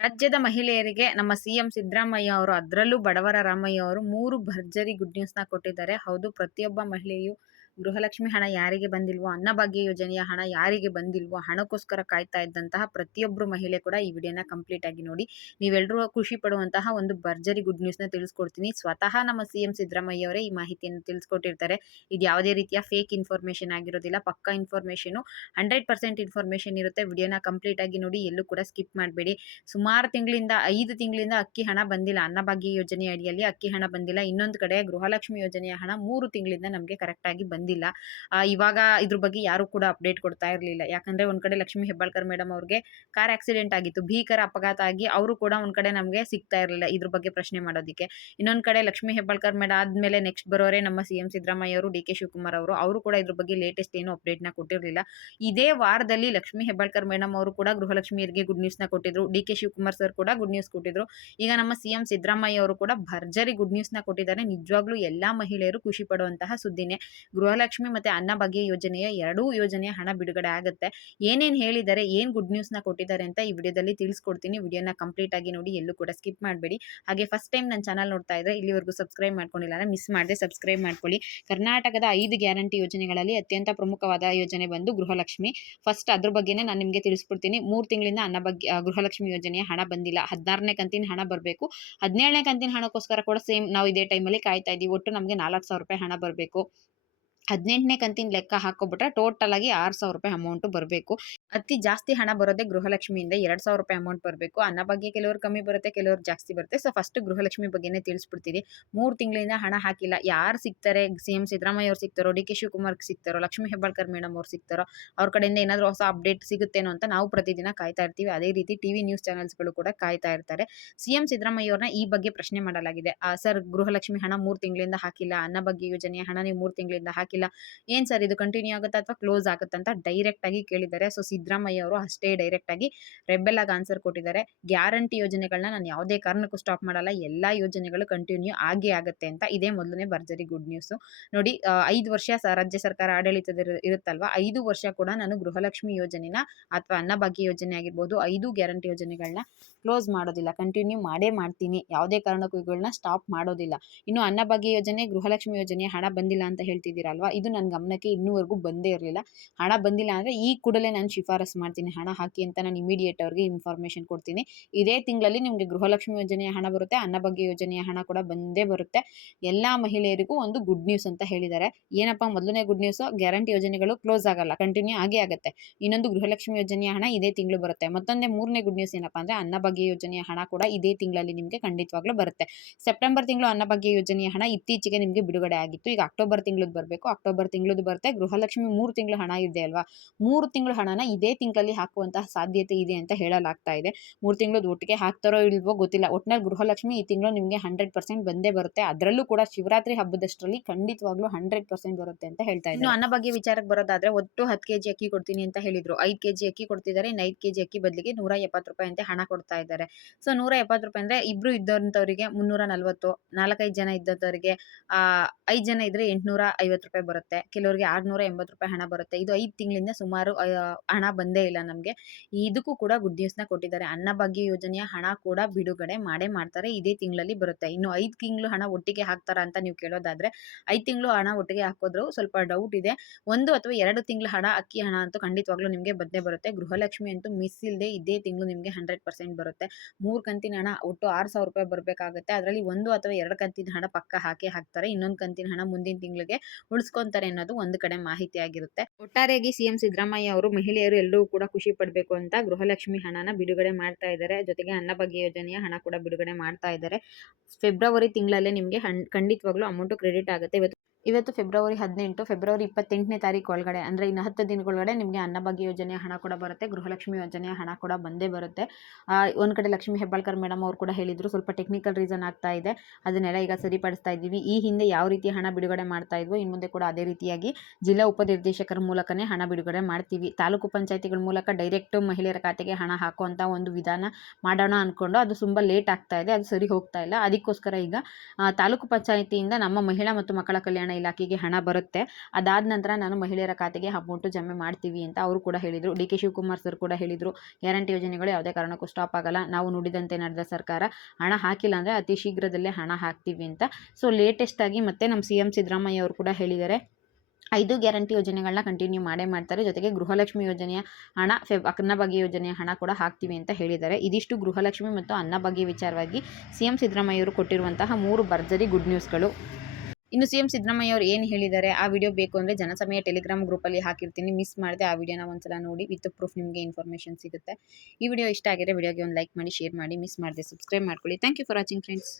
ರಾಜ್ಯದ ಮಹಿಳೆಯರಿಗೆ ನಮ್ಮ ಸಿಎಂ ಸಿದ್ದರಾಮಯ್ಯ ಅವರು, ಅದರಲ್ಲೂ ಬಡವರ ರಾಮಯ್ಯ ಅವರು 3 ಭರ್ಜರಿ ಗುಡ್ ನ್ಯೂಸ್‌ನ ಕೊಟ್ಟಿದ್ದಾರೆ. ಹೌದು, ಪ್ರತಿಯೊಬ್ಬ ಮಹಿಳೆಯು ಗೃಹಲಕ್ಷ್ಮಿ ಹಣ ಯಾರಿಗೆ ಬಂದಿಲ್ವೋ, ಅನ್ನಭಾಗ್ಯ ಯೋಜನೆಯ ಹಣ ಯಾರಿಗೆ ಬಂದಿಲ್ವೋ, ಹಣಕ್ಕೋಸ್ಕರ ಕಾಯ್ತಾ ಇದ್ದಂತಹ ಪ್ರತಿಯೊಬ್ಬರು ಮಹಿಳೆ ಕೂಡ ಈ ವಿಡಿಯೋನ ಕಂಪ್ಲೀಟ್ ಆಗಿ ನೋಡಿ. ನೀವೆಲ್ಲರೂ ಖುಷಿ ಪಡುವಂತಹ ಒಂದು ಭರ್ಜರಿ ಗುಡ್ ನ್ಯೂಸ್‌ನ ತಿಳಿಸ್ಕೊಡ್ತೀನಿ. ಸ್ವತಃ ನಮ್ಮ ಸಿಎಂ ಸಿದ್ದರಾಮಯ್ಯ ಅವರೇ ಈ ಮಾಹಿತಿಯನ್ನು ತಿಳಿಸ್ಕೊಟ್ಟಿರ್ತಾರೆ. ಇದು ಯಾವುದೇ ರೀತಿಯ ಫೇಕ್ ಇನ್ಫಾರ್ಮೇಷನ್ ಆಗಿರೋದಿಲ್ಲ. ಪಕ್ಕಾ ಇನ್ಫಾರ್ಮೇಷನು, 100% ಇನ್ಫಾರ್ಮೇಷನ್ ಇರುತ್ತೆ. ವಿಡಿಯೋನ ಕಂಪ್ಲೀಟ್ ಆಗಿ ನೋಡಿ, ಎಲ್ಲೂ ಕೂಡ ಸ್ಕಿಪ್ ಮಾಡಬೇಡಿ. ಸುಮಾರು ತಿಂಗಳಿಂದ 5 ತಿಂಗಳಿಂದ ಅಕ್ಕಿ ಹಣ ಬಂದಿಲ್ಲ. ಅನ್ನಭಾಗ್ಯ ಯೋಜನೆ ಅಡಿಯಲ್ಲಿ ಅಕ್ಕಿ ಹಣ ಬಂದಿಲ್ಲ. ಇನ್ನೊಂದು ಕಡೆ ಗೃಹಲಕ್ಷ್ಮಿ ಯೋಜನೆಯ ಹಣ 3 ತಿಂಗಳಿಂದ ನಮಗೆ ಕರೆಕ್ಟಾಗಿ ಬಂದಿಲ್ಲ. ಇವಾಗ ಇದ್ರ ಬಗ್ಗೆ ಯಾರು ಕೂಡ ಅಪ್ಡೇಟ್ ಕೊಡ್ತಾ ಇರಲಿಲ್ಲ. ಯಾಕಂದ್ರೆ ಒಂದ್ ಕಡೆ ಲಕ್ಷ್ಮೀ ಹೆಬ್ಬಾಳ್ಕರ್ ಮೇಡಮ್ ಅವ್ರಿಗೆ ಕಾರ್ ಆಕ್ಸಿಡೆಂಟ್ ಆಗಿತ್ತು, ಭೀಕರ ಅಪಘಾತ ಆಗಿ ಅವರು ಕೂಡ ಒಂದ್ ಕಡೆ ನಮಗೆ ಸಿಗ್ತಾ ಇರಲಿಲ್ಲ ಇದ್ರ ಬಗ್ಗೆ ಪ್ರಶ್ನೆ ಮಾಡೋದಕ್ಕೆ. ಇನ್ನೊಂದ್ ಕಡೆ ಲಕ್ಷ್ಮೀ ಹೆಬ್ಬಾಳ್ಕರ್ ಮೇಡಮ್ ಆದ್ಮೇಲೆ ನೆಕ್ಸ್ಟ್ ಬರೋರೆ ನಮ್ಮ ಸಿಎಂ ಸಿದ್ದರಾಮಯ್ಯ ಅವರು, ಡಿ ಕೆ ಶಿವಕುಮಾರ್ ಅವರು ಕೂಡ ಇದ್ರ ಬಗ್ಗೆ ಲೇಟೆಸ್ಟ್ ಏನು ಅಪ್ಡೇಟ್ ನ ಕೊಟ್ಟಿರಲಿಲ್ಲ. ಇದೇ ವಾರದಲ್ಲಿ ಲಕ್ಷ್ಮೀ ಹೆಬ್ಬಾಳ್ಕರ್ ಮೇಡಮ್ ಅವರು ಕೂಡ ಗೃಹಲಕ್ಷ್ಮಿಯರಿಗೆ ಗುಡ್ ನ್ಯೂಸ್ ನ ಕೊಟ್ಟಿದ್ರು. ಡಿ ಕೆ ಶಿವಕುಮಾರ್ ಸರ್ ಕೂಡ ಗುಡ್ ನ್ಯೂಸ್ ಕೊಟ್ಟಿದ್ರು. ಈಗ ನಮ್ಮ ಸಿಎಂ ಸಿದ್ದರಾಮಯ್ಯ ಅವರು ಕೂಡ ಭರ್ಜರಿ ಗುಡ್ ನ್ಯೂಸ್ ನ ಕೊಟ್ಟಿದ್ದಾರೆ. ನಿಜವಾಗ್ಲೂ ಎಲ್ಲಾ ಮಹಿಳೆಯರು ಖುಷಿ ಪಡುವಂತಹ ಸುದ್ದಿನೇ. ಗೃಹಲಕ್ಷ್ಮಿ ಮತ್ತೆ ಅನ್ನಭಾಗ್ಯ ಯೋಜನೆಯ ಎರಡೂ ಯೋಜನೆಯ ಹಣ ಬಿಡುಗಡೆ ಆಗುತ್ತೆ. ಏನೇನ್ ಹೇಳಿದ್ದಾರೆ, ಏನ್ ಗುಡ್ ನ್ಯೂಸ್ ನ ಕೊಟ್ಟಿದ್ದಾರೆ ಅಂತ ಈ ವಿಡಿಯೋದಲ್ಲಿ ತಿಳಿಸ್ಕೊಡ್ತೀನಿ. ವಿಡಿಯೋನ ಕಂಪ್ಲೀಟ್ ಆಗಿ ನೋಡಿ, ಎಲ್ಲೂ ಕೂಡ ಸ್ಕಿಪ್ ಮಾಡಬೇಡಿ. ಹಾಗೆ ಫಸ್ಟ್ ಟೈಮ್ ನನ್ನ ಚಾನಲ್ ನೋಡ್ತಾ ಇದ್ರೆ ಇಲ್ಲಿವರೆಗೂ ಸಬ್ಸ್ಕ್ರೈಬ್ ಮಾಡ್ಕೊಂಡಿಲ್ಲ ಅಂದ್ರೆ ಮಿಸ್ ಮಾಡದೆ ಸಬ್ಸ್ಕ್ರೈಬ್ ಮಾಡ್ಕೊಳ್ಳಿ. ಕರ್ನಾಟಕದ 5 ಗ್ಯಾರಂಟಿ ಯೋಜನೆಗಳಲ್ಲಿ ಅತ್ಯಂತ ಪ್ರಮುಖವಾದ ಯೋಜನೆ ಬಂದು ಗೃಹಲಕ್ಷ್ಮಿ. ಫಸ್ಟ್ ಅದ್ರ ಬಗ್ಗೆನೇ ನಾನು ನಿಮಗೆ ತಿಳಿಸ್ಬಿಡ್ತೀನಿ. 3 ತಿಂಗಳಿಂದ ಗೃಹಲಕ್ಷ್ಮಿ ಯೋಜನೆಯ ಹಣ ಬಂದಿಲ್ಲ. 16ನೇ ಕಂತಿನ ಹಣ ಬರಬೇಕು. 17ನೇ ಕಂತಿನ ಹಣಕ್ಕೋಸ್ಕರ ಕೂಡ ಸೇಮ್ ನಾವು ಇದೇ ಟೈಮಲ್ಲಿ ಕಾಯ್ತಾ ಇದ್ದೀವಿ. ಒಟ್ಟು ನಮಗೆ 4,000 ರೂಪಾಯಿ ಹಣ ಬರಬೇಕು. 18ನೇ ಕಂತಿನ ಲೆಕ್ಕ ಹಾಕೋಬಿಟ್ರೆ ಟೋಟಲ್ ಆಗಿ 6,000 ರೂಪಾಯಿ ಅಮೌಂಟ್ ಬರಬೇಕು. ಅತಿ ಜಾಸ್ತಿ ಹಣ ಬರೋದೇ ಗೃಹಲಕ್ಷ್ಮಿಯಿಂದ 2,000 ರೂಪಾಯಿ ಅಮೌಂಟ್ ಬರಬೇಕು. ಅನ್ನಭಾಗ್ಯ ಕೆಲವರು ಕಮ್ಮಿ ಬರುತ್ತೆ, ಕೆಲವರು ಜಾಸ್ತಿ ಬರುತ್ತೆ. ಸೊ ಫಸ್ಟ್ ಗೃಹಲಕ್ಷ್ಮಿ ಬಗ್ಗೆನೇ ತಿಳಿಸ್ಬಿಡ್ತೀವಿ. 3 ತಿಂಗಳಿಂದ ಹಣ ಹಾಕಿಲ್ಲ. ಯಾರು ಸಿಗ್ತಾರೆ, ಸಿಎಂ ಸಿದ್ದರಾಮಯ್ಯ ಅವ್ರು ಸಿಗ್ತಾರೋ, ಡಿ ಕೆ ಶಿವಕುಮಾರ್ ಸಿಗ್ತಾರೋ, ಲಕ್ಷ್ಮೀ ಹೆಬ್ಬಾಳ್ಕರ್ ಮೇಡಮ್ ಅವ್ರು ಸಿಗ್ತಾರೋ, ಅವ್ರ ಕಡೆಯಿಂದ ಏನಾದರೂ ಹೊಸ ಅಪ್ಡೇಟ್ ಸಿಗುತ್ತೇನೋ ಅಂತ ನಾವು ಪ್ರತಿದಿನ ಕಾಯ್ತಾ ಇರ್ತೀವಿ. ಅದೇ ರೀತಿ ಟಿವಿ ನ್ಯೂಸ್ ಚಾನೆಲ್ಸ್ಗಳು ಕೂಡ ಕಾಯ್ತಾ ಇರ್ತಾರೆ. ಸಿಎಂ ಸಿದ್ದರಾಮಯ್ಯ ಅವ್ರನ್ನ ಈ ಬಗ್ಗೆ ಪ್ರಶ್ನೆ ಮಾಡಲಾಗಿದೆ. ಸರ್, ಗೃಹಲಕ್ಷ್ಮಿ ಹಣ 3 ತಿಂಗಳಿಂದ ಹಾಕಿಲ್ಲ, ಅನ್ನಭಾಗ್ಯ ಯೋಜನೆಯ ಹಣ ನೀವು 3 ತಿಂಗಳಿಂದ ಹಾಕಿಲ್ಲ, ಏನ್ ಸರ್ ಇದು ಕಂಟಿನ್ಯೂ ಆಗುತ್ತಾ ಅಥವಾ ಕ್ಲೋಸ್ ಆಗುತ್ತಾ ಅಂತ ಡೈರೆಕ್ಟ್ ಆಗಿ ಕೇಳಿದ್ದಾರೆ. ಸೊ ಸಿದ್ದರಾಮಯ್ಯ ಅವರು ಅಷ್ಟೇ ಡೈರೆಕ್ಟ್ ಆಗಿ ರೆಬೆಲ್ ಆಗಿ ಆನ್ಸರ್ ಕೊಟ್ಟಿದ್ದಾರೆ. ಗ್ಯಾರಂಟಿ ಯೋಜನೆಗಳನ್ನ ನಾನು ಯಾವುದೇ ಕಾರಣಕ್ಕೂ ಸ್ಟಾಪ್ ಮಾಡಲ್ಲ, ಎಲ್ಲಾ ಯೋಜನೆಗಳು ಕಂಟಿನ್ಯೂ ಆಗೇ ಆಗುತ್ತೆ ಅಂತ. ಇದೇ ಮೊದಲನೇ ಭರ್ಜರಿ ಗುಡ್ ನ್ಯೂಸ್ ನೋಡಿ. 5 ವರ್ಷ ರಾಜ್ಯ ಸರ್ಕಾರ ಆಡಳಿತದ ಇರುತ್ತಲ್ವಾ, 5 ವರ್ಷ ಕೂಡ ನಾನು ಗೃಹಲಕ್ಷ್ಮಿ ಯೋಜನೆನ ಅಥವಾ ಅನ್ನಭಾಗ್ಯ ಯೋಜನೆ ಆಗಿರ್ಬೋದು, 5 ಗ್ಯಾರಂಟಿ ಯೋಜನೆಗಳನ್ನ ಕ್ಲೋಸ್ ಮಾಡೋದಿಲ್ಲ, ಕಂಟಿನ್ಯೂ ಮಾಡೇ ಮಾಡ್ತೀನಿ. ಯಾವುದೇ ಕಾರಣಕ್ಕೂ ಇವುಗಳನ್ನ ಸ್ಟಾಪ್ ಮಾಡೋದಿಲ್ಲ. ಇನ್ನು ಅನ್ನಭಾಗ್ಯ ಯೋಜನೆ, ಗೃಹಲಕ್ಷ್ಮಿ ಯೋಜನೆಯ ಹಣ ಬಂದಿಲ್ಲ ಅಂತ ಹೇಳ್ತಿದ್ದೀರಲ್ವಾ, ಇದು ನನ್ನ ಗಮನಕ್ಕೆ ಇನ್ನೂವರೆಗೂ ಬಂದೇ ಇರಲಿಲ್ಲ. ಹಣ ಬಂದಿಲ್ಲ ಅಂದ್ರೆ ಈ ಕೂಡಲೇ ನಾನು ಶಿಫಾರಸ್ ಮಾಡ್ತೀನಿ, ಹಣ ಹಾಕಿ ಅಂತ ನಾನು ಇಮಿಡಿಯೇಟ್ ಅವ್ರಿಗೆ ಇನ್ಫಾರ್ಮೇಶನ್ ಕೊಡ್ತೀನಿ. ಇದೇ ತಿಂಗಳಲ್ಲಿ ನಿಮಗೆ ಗೃಹಲಕ್ಷ್ಮಿ ಯೋಜನೆಯ ಹಣ ಬರುತ್ತೆ, ಅನ್ನಭಾಗ್ಯ ಯೋಜನೆಯ ಹಣ ಕೂಡ ಬಂದೇ ಬರುತ್ತೆ. ಎಲ್ಲಾ ಮಹಿಳೆಯರಿಗೂ ಒಂದು ಗುಡ್ ನ್ಯೂಸ್ ಅಂತ ಹೇಳಿದ್ದಾರೆ. ಏನಪ್ಪಾ ಮೊದಲನೇ ಗುಡ್ ನ್ಯೂಸ್, ಗ್ಯಾರಂಟಿ ಯೋಜನೆಗಳು ಕ್ಲೋಸ್ ಆಗಲ್ಲ, ಕಂಟಿನ್ಯೂ ಆಗೇ ಆಗುತ್ತೆ. ಇನ್ನೊಂದು ಗೃಹಲಕ್ಷ್ಮಿ ಯೋಜನೆಯ ಹಣ ಇದೇ ತಿಂಗಳು ಬರುತ್ತೆ. ಮತ್ತೊಂದೇ 3ನೇ ಗುಡ್ ನ್ಯೂಸ್ ಏನಪ್ಪಾ ಅಂದ್ರೆ ಅನ್ನಭಾಗ್ಯ ಯೋಜನೆಯ ಹಣ ಕೂಡ ಇದೇ ತಿಂಗಳಲ್ಲಿ ನಿಮಗೆ ಖಂಡಿತವಾಗ್ಲೂ ಬರುತ್ತೆ. ಸೆಪ್ಟೆಂಬರ್ ತಿಂಗಳು ಅನ್ನಭಾಗ್ಯ ಯೋಜನೆಯ ಹಣ ಇತ್ತೀಚೆಗೆ ನಿಮಗೆ ಬಿಡುಗಡೆ ಆಗಿತ್ತು. ಈಗ ಅಕ್ಟೋಬರ್ ತಿಂಗಳದ್ದು ಬರಬೇಕು, ಅಕ್ಟೋಬರ್ ತಿಂಗಳದ್ದು ಬರುತ್ತೆ. ಗೃಹಲಕ್ಷ್ಮಿ 3 ತಿಂಗಳು ಹಣ ಇದೆ ಅಲ್ವಾ, 3 ತಿಂಗಳು ಹಣನ ಇದೇ ತಿಂಗಳಲ್ಲಿ ಹಾಕುವಂತಹ ಸಾಧ್ಯತೆ ಇದೆ ಅಂತ ಹೇಳಲಾಗ್ತಾ ಇದೆ. 3 ತಿಂಗಳದ್ದು ಒಟ್ಟಿಗೆ ಹಾಕ್ತಾರೋ ಇಲ್ವೋ ಗೊತ್ತಿಲ್ಲ. ಒಟ್ನಲ್ಲಿ ಗೃಹಲಕ್ಷ್ಮಿ ಈ ತಿಂಗಳು ನಿಮಗೆ 100% ಬಂದೇ ಬರುತ್ತೆ. ಅದರಲ್ಲೂ ಕೂಡ ಶಿವರಾತ್ರಿ ಹಬ್ಬದಷ್ಟರಲ್ಲಿ ಖಂಡಿತವಾಗ್ಲೂ 100% ಬರುತ್ತೆ ಅಂತ ಹೇಳ್ತಾ ಇದ್ದಾರೆ. ಇನ್ನು ಅನ್ನಭಾಗ್ಯ ವಿಚಾರಕ್ಕೆ ಬರೋದಾದ್ರೆ ಒಟ್ಟು 10 ಕೆಜಿ ಅಕ್ಕಿ ಕೊಡ್ತೀನಿ ಅಂತ ಹೇಳಿದ್ರು. 5 ಕೆಜಿ ಅಕ್ಕಿ ಕೊಡ್ತಿದ್ದಾರೆ. ಇನ್ನು 5 ಕೆಜಿ ಅಕ್ಕಿ ಬದಲಿಗೆ 170 ರೂಪಾಯಿ ಅಂತೆ ಹಣ ಕೊಡ್ತಾ ಇದ್ದಾರೆ. ಸೊ 170 ರೂಪಾಯಿ ಅಂದ್ರೆ ಇಬ್ರು ಇದ್ದಂತವರಿಗೆ 340, 4-5 ಜನ ಇದ್ದಂತವರಿಗೆ 5 ಜನ ಇದ್ರೆ 850 ರೂಪಾಯಿ ಬರುತ್ತೆ. ಕೆಲವರಿಗೆ 680 ರೂಪಾಯಿ ಹಣ ಬರುತ್ತೆ. ಇದು 5 ತಿಂಗಳಿಂದ ಸುಮಾರು ಹಣ ಬಂದೇ ಇಲ್ಲ ನಮಗೆ. ಇದಕ್ಕೂ ಕೂಡ ಗುಡ್ ನ್ಯೂಸ್ ನ ಕೊಟ್ಟಿದ್ದಾರೆ. ಅನ್ನಭಾಗ್ಯ ಯೋಜನೆಯ ಹಣ ಕೂಡ ಬಿಡುಗಡೆ ಮಾಡೇ ಮಾಡ್ತಾರೆ, ಇದೇ ತಿಂಗಳಲ್ಲಿ ಬರುತ್ತೆ. ಇನ್ನು 5 ತಿಂಗಳು ಹಣ ಒಟ್ಟಿಗೆ ಹಾಕ್ತಾರ ಅಂತ ನೀವು ಕೇಳೋದಾದ್ರೆ 5 ತಿಂಗಳು ಹಣ ಒಟ್ಟಿಗೆ ಹಾಕೋದ್ರು ಸ್ವಲ್ಪ ಡೌಟ್ ಇದೆ. 1 ಅಥವಾ 2 ತಿಂಗಳ ಹಣ, ಅಕ್ಕಿ ಹಣ ಅಂತೂ ಖಂಡಿತವಾಗ್ಲೂ ನಿಮಗೆ ಬಂದೇ ಬರುತ್ತೆ. ಗೃಹಲಕ್ಷ್ಮಿ ಅಂತೂ ಮಿಸ್ ಇಲ್ಲದೆ ಇದೇ ತಿಂಗಳು ನಿಮಗೆ 100% ಬರುತ್ತೆ. 3 ಕಂತಿನ ಹಣ ಒಟ್ಟು 6,000 ರೂಪಾಯಿ ಬರಬೇಕಾಗುತ್ತೆ. ಅದರಲ್ಲಿ 1 ಅಥವಾ 2 ಕಂತಿನ ಹಣ ಪಕ್ಕ ಹಾಕ್ತಾರೆ. ಇನ್ನೊಂದು ಕಂತಿನ ಹಣ ಮುಂದಿನ ತಿಂಗಳಿಗೆ ಉಳಿಸ್ಕೊಂತಾರೆ ಅನ್ನೋದು ಒಂದು ಕಡೆ ಮಾಹಿತಿ ಆಗಿರುತ್ತೆ. ಒಟ್ಟಾರೆಯಾಗಿ ಸಿಎಂ ಸಿದ್ದರಾಮಯ್ಯ ಅವರು ಮಹಿಳೆಯರು ಎಲ್ಲರೂ ಕೂಡ ಖುಷಿ ಪಡಬೇಕು ಅಂತ ಗೃಹಲಕ್ಷ್ಮಿ ಹಣನ ಬಿಡುಗಡೆ ಮಾಡ್ತಾ ಇದ್ದಾರೆ. ಜೊತೆಗೆ ಅನ್ನಭಾಗ್ಯ ಯೋಜನೆಯ ಹಣ ಕೂಡ ಬಿಡುಗಡೆ ಮಾಡ್ತಾ ಇದ್ದಾರೆ. ಫೆಬ್ರವರಿ ತಿಂಗಳಲ್ಲೇ ನಿಮಗೆ ಖಂಡಿತವಾಗ್ಲೂ ಅಮೌಂಟ್ ಕ್ರೆಡಿಟ್ ಆಗುತ್ತೆ. ಇವತ್ತು ಫೆಬ್ರವರಿ 18, ಫೆಬ್ರವರಿ 28ನೇ ತಾರೀಕು ಒಳಗಡೆ ಅಂದ್ರೆ ಇನ್ನು 10 ದಿನಗಳೊಳಗಡೆ ನಿಮಗೆ ಅನ್ನಭಾಗ್ಯ ಯೋಜನೆಯ ಹಣ ಕೂಡ ಬರುತ್ತೆ, ಗೃಹಲಕ್ಷ್ಮಿ ಯೋಜನೆಯ ಹಣ ಕೂಡ ಬಂದೇ ಬರುತ್ತೆ. ಒಂದ್ ಕಡೆ ಲಕ್ಷ್ಮೀ ಹೆಬ್ಬಾಳ್ಕರ್ ಮೇಡಮ್ ಅವರು ಕೂಡ ಹೇಳಿದ್ರು, ಸ್ವಲ್ಪ ಟೆಕ್ನಿಕಲ್ ರೀಸನ್ ಆಗ್ತಾ ಇದೆ, ಅದನ್ನೆಲ್ಲ ಈಗ ಸರಿಪಡಿಸ್ತಾ ಇದ್ದೀವಿ. ಈ ಹಿಂದೆ ಯಾವ ರೀತಿ ಹಣ ಬಿಡುಗಡೆ ಮಾಡ್ತಾ ಇದ್ವು, ಇನ್ನು ಮುಂದೆ ಕೂಡ ಅದೇ ರೀತಿಯಾಗಿ ಜಿಲ್ಲಾ ಉಪನಿರ್ದೇಶಕರ ಮೂಲಕನೇ ಹಣ ಬಿಡುಗಡೆ ಮಾಡ್ತೀವಿ. ತಾಲೂಕು ಪಂಚಾಯತಿಗಳ ಮೂಲಕ ಡೈರೆಕ್ಟ್ ಮಹಿಳೆಯರ ಖಾತೆಗೆ ಹಣ ಹಾಕುವಂತ ಒಂದು ವಿಧಾನ ಮಾಡೋಣ ಅನ್ಕೊಂಡು ಅದು ತುಂಬಾ ಲೇಟ್ ಆಗ್ತಾ ಇದೆ, ಅದು ಸರಿ ಹೋಗ್ತಾ ಇಲ್ಲ. ಅದಕ್ಕೋಸ್ಕರ ಈಗ ತಾಲೂಕು ಪಂಚಾಯತಿಯಿಂದ ನಮ್ಮ ಮಹಿಳಾ ಮತ್ತು ಮಕ್ಕಳ ಕಲ್ಯಾಣ ಕಲ್ಯಾಣ ಇಲಾಖೆಗೆ ಹಣ ಬರುತ್ತೆ. ಅದಾದ ನಂತರ ನಾನು ಮಹಿಳೆಯರ ಖಾತೆಗೆ ಅಮೌಂಟು ಜಮೆ ಮಾಡ್ತೀವಿ ಅಂತ ಅವರು ಕೂಡ ಹೇಳಿದರು. ಡಿ ಕೆ ಶಿವಕುಮಾರ್ ಸರ್ ಕೂಡ ಹೇಳಿದರು, ಗ್ಯಾರಂಟಿ ಯೋಜನೆಗಳು ಯಾವುದೇ ಕಾರಣಕ್ಕೂ ಸ್ಟಾಪ್ ಆಗಲ್ಲ, ನಾವು ನುಡಿದಂತೆ ನಡೆದ ಸರ್ಕಾರ, ಹಣ ಹಾಕಿಲ್ಲ ಅಂದರೆ ಅತಿ ಶೀಘ್ರದಲ್ಲೇ ಹಣ ಹಾಕ್ತೀವಿ ಅಂತ. ಸೊ ಲೇಟೆಸ್ಟ್ ಆಗಿ ಮತ್ತೆ ನಮ್ಮ CM ಸಿದ್ದರಾಮಯ್ಯ ಅವರು ಕೂಡ ಹೇಳಿದ್ದಾರೆ, 5 ಗ್ಯಾರಂಟಿ ಯೋಜನೆಗಳನ್ನ ಕಂಟಿನ್ಯೂ ಮಾಡ್ತಾರೆ. ಜೊತೆಗೆ ಗೃಹಲಕ್ಷ್ಮಿ ಯೋಜನೆಯ ಹಣ, ಅನ್ನಭಾಗ್ಯ ಯೋಜನೆಯ ಹಣ ಕೂಡ ಹಾಕ್ತೀವಿ ಅಂತ ಹೇಳಿದ್ದಾರೆ. ಇದಿಷ್ಟು ಗೃಹಲಕ್ಷ್ಮಿ ಮತ್ತು ಅನ್ನಭಾಗ್ಯ ವಿಚಾರವಾಗಿ CM ಸಿದ್ದರಾಮಯ್ಯ ಅವರು ಕೊಟ್ಟಿರುವಂತಹ 3 ಭರ್ಜರಿ ಗುಡ್ ನ್ಯೂಸ್ಗಳು. ಇನ್ನು CM ಸಿದ್ದರಾಮಯ್ಯ ಅವರು ಏನು ಹೇಳಿದ್ದಾರೆ ಆ ವಿಡಿಯೋ ಬೇಕು ಅಂದರೆ ಜನಸಮಯ ಟೆಲಿಗ್ರಾಮ್ ಗ್ರೂಪಲ್ಲಿ ಹಾಕಿರ್ತೀನಿ, ಮಿಸ್ ಮಾಡದೆ ಆ ವಿಡಿಯೋನ ಒಂದ್ಸಲ ನೋಡಿ, ವಿತ್ ಪ್ರೂಫ್ ನಿಮಗೆ ಇನ್ಫಾರ್ಮೇಷನ್ ಸಿಗುತ್ತೆ. ಈ ವಿಡಿಯೋ ಇಷ್ಟ ಆಗಿದ್ರೆ ವಿಡಿಯೋಗೆ ಒಂದು ಲೈಕ್ ಮಾಡಿ, ಶೇರ್ ಮಾಡಿ, ಮಿಸ್ ಮಾಡದೆ ಸಬ್ಸ್ಕ್ರೈಬ್ ಮಾಡ್ಕೊಳ್ಳಿ. Thank you for watching friends.